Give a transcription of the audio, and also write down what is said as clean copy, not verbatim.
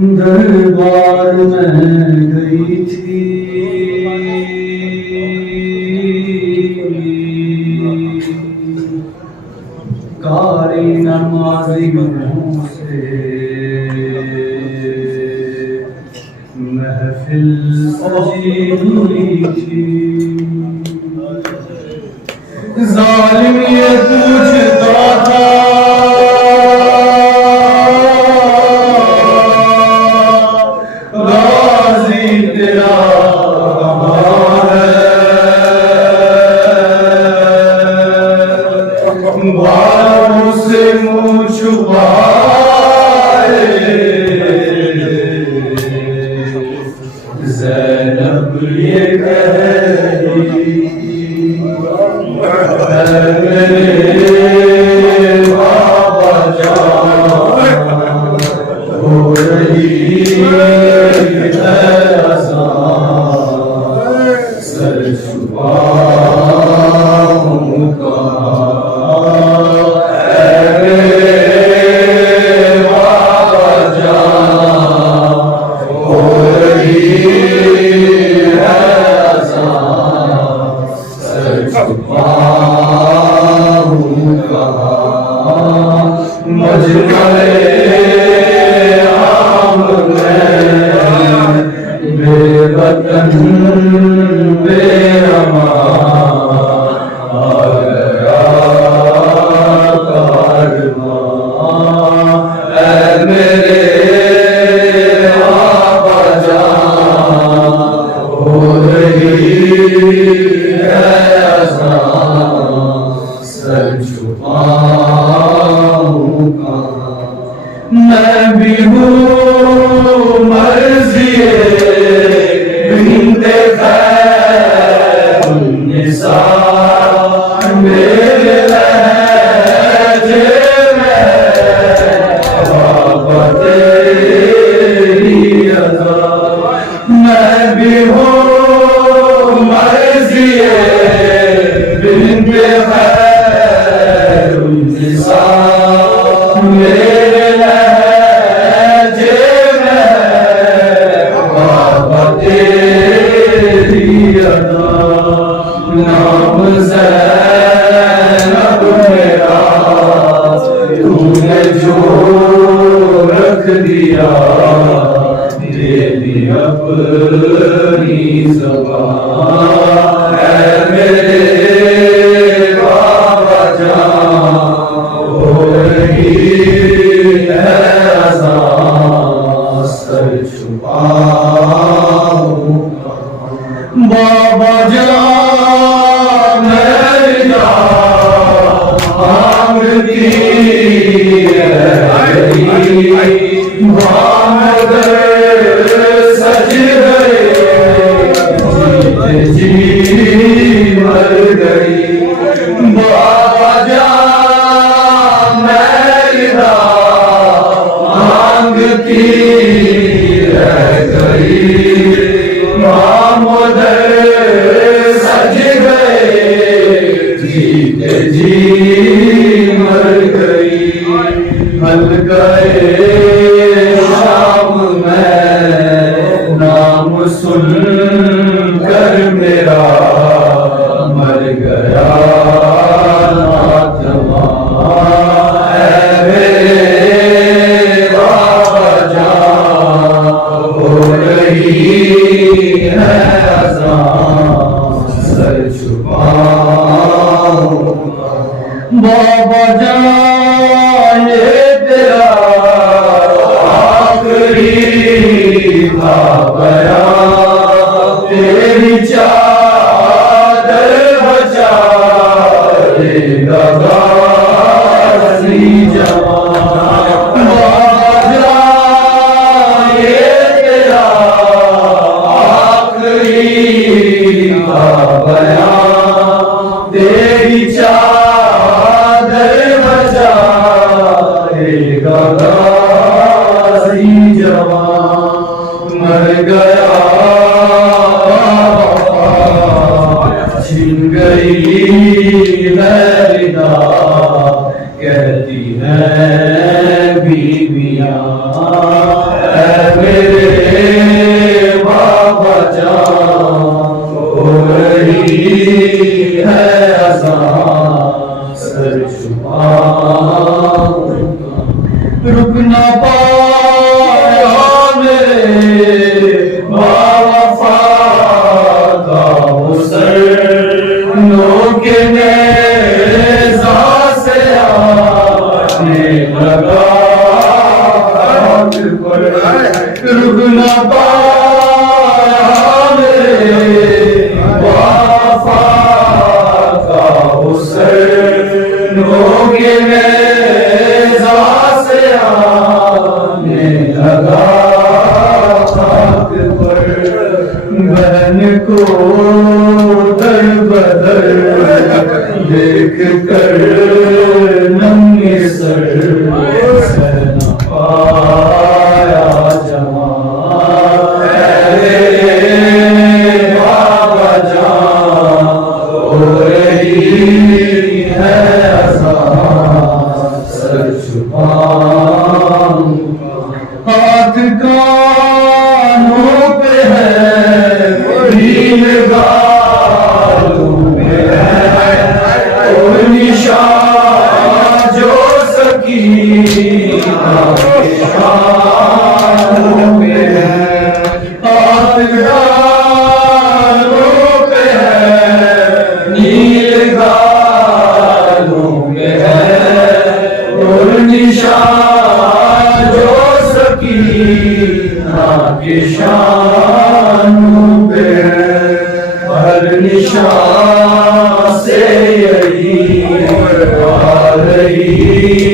دربار میں گئی تھی قاری نمازیوں سے محفل سجی ہوئی تھی ظالم یہ پوچھتا تھا غازی تیرا کہاں ہے بالوں سے منہ چھپائے زینب یہ کہتی میرے بابا جان ہو رہی ہے اذان سر چھپاؤں کہاں اے میرے بابا جان ہو رہی ہے اذان سر چھپاؤں مجمع عام میں بے وطن بے امان آ گیا کارواں اے میرے بابا جان ہو رہی ہے اذان سر چھپاؤں میں بھی ہوں مرضی بنت خیر النساء میرے لہجے میں بابا تیری ادا میں بھی ہوں مرضی بنت خیر النساء میرے لہجے میں بابا تیری ادا نام زینب میرا تو نے جو رکھ دیا دے دی اپنی زبان اے میرے بابا جان ہو رہی ہے اذان سر چھپاؤں بابا جان میری جان مانگتی ہے محمد سج گئے جی مر گئی بابا جان میری مانگتی رہ گئی محمد سج گئے جیتے جی مر گئی حلقۂ شام میں نام سن کر میرا مر گیا ناتواں اے میرے بابا جان ہو رہی ہے اذان سر چھپاؤں بابا جان یہ تیرا آخری تھا بیان تیری چادر بچا لے گا غازی جوان بابا جان یہ تیرا آخری تھا بیان تیری چادر بچا لے گا غازی جوان مر گیا چھن گئی ہے ردا کہتی ہے بیویاں اے میرے بابا جان ہو رہی ہے اذان سر چھپاؤں رک نہ پایا میرے باوفا کا وہ سر نوکے نیزہ سے آنے لگا رک نہ پایا میرے باوفا کا وہ سر نوکے نیزہ سے آنے لگا خاک پر بہن کو در بدر دیکھ کر ننگے سر سہ نہ پایا جوان اے بابا جان ہو رہی ہے اذان سر چھپاؤں ہاتھ کانوں پہ ہے نیل گالوں میں ہے اور نشان جو سکینہ کے شانوں میں ہے ہاتھ کانوں پہ ہے نیل گالوں میں ہے اور نشان جو سکینہ کے شانوں پہ ہر نشان سے یہی آ رہی